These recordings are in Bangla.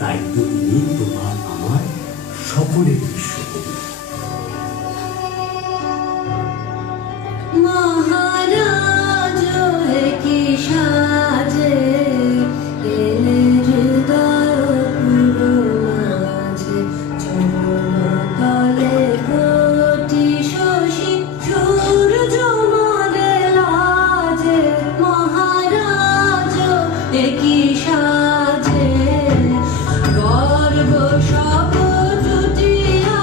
তাই তো তিনি তোমার আমার সকলের বিশ্বকবি। মহারাজ কি সাজে এলে হৃদয় মাঝে চরণতলে কোটি শশী সূর্য মালে লাজে। মহারাজ কি সাজে গর্ব সব জুটিয়া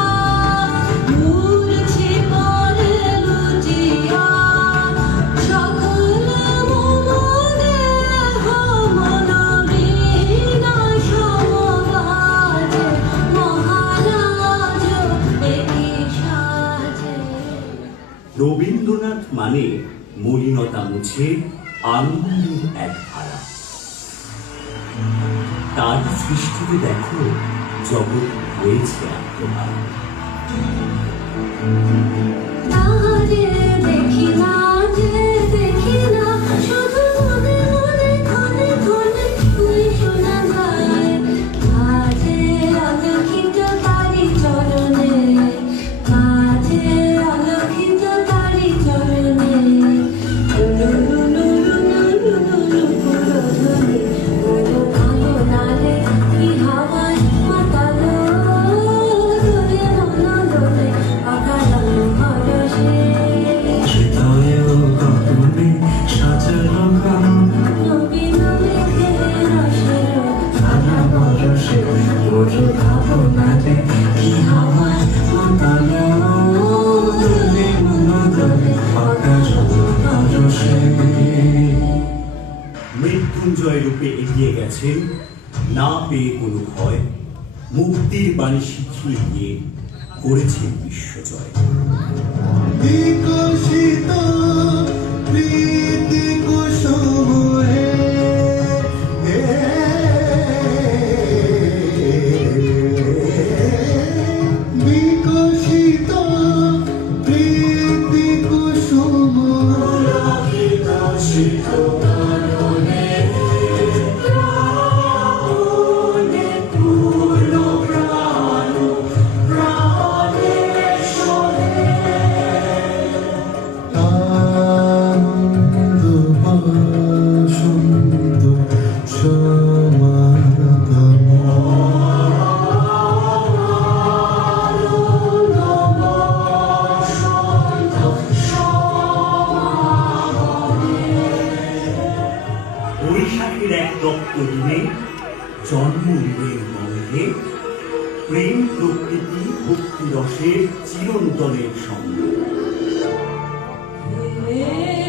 মূর্ছি পরে লুটিয়া সকল মনে মন বীণা সমবাজে। মহারাজ কি সাজে। রবীন্দ্রনাথ মানে মলিনতা মুছে আনন্দের এক ধারা। তার সৃষ্টিতে দেখো জগৎ হয়েছে আত্মহারা। তাহারে দেখি না যে দেখি না শুধু মনে মনে ক্ষণে ক্ষণে তুই শোনা যায় কাজে অলক্ষিত তারি চরণে কাজে অলক্ষিত তারি চরণে ভাবনারে কি হাওয়ায় মাতালো দোলে মন দোলে অকারণ হরষে হৃদয়ে গগনে সাজানো গান নবীন মেঘে রসের খানা বরসে মধু ভাবনারে কি হাওয়ায় মাতালো দোলে মন দোলে অকারণ হরষে। মৃত্যুঞ্জয় রূপে এগিয়ে গেছেন না পেয়ে কোনো ভয়, মুক্তির বাণী শিখিয়ে গিয়ে করেছেন বিশ্বজয়। বিকশিত প্রীতি কুসুমে বিকশিত প্রীতি কুসুম বিকশিত আনন্দ বসন্ত সমাগম বৈশাখের এক রক্ত দিনে জন্ম নিলেন মনে প্রেম প্রকৃতি ভক্তি রসের চিরন্তনের সঙ্গে। হে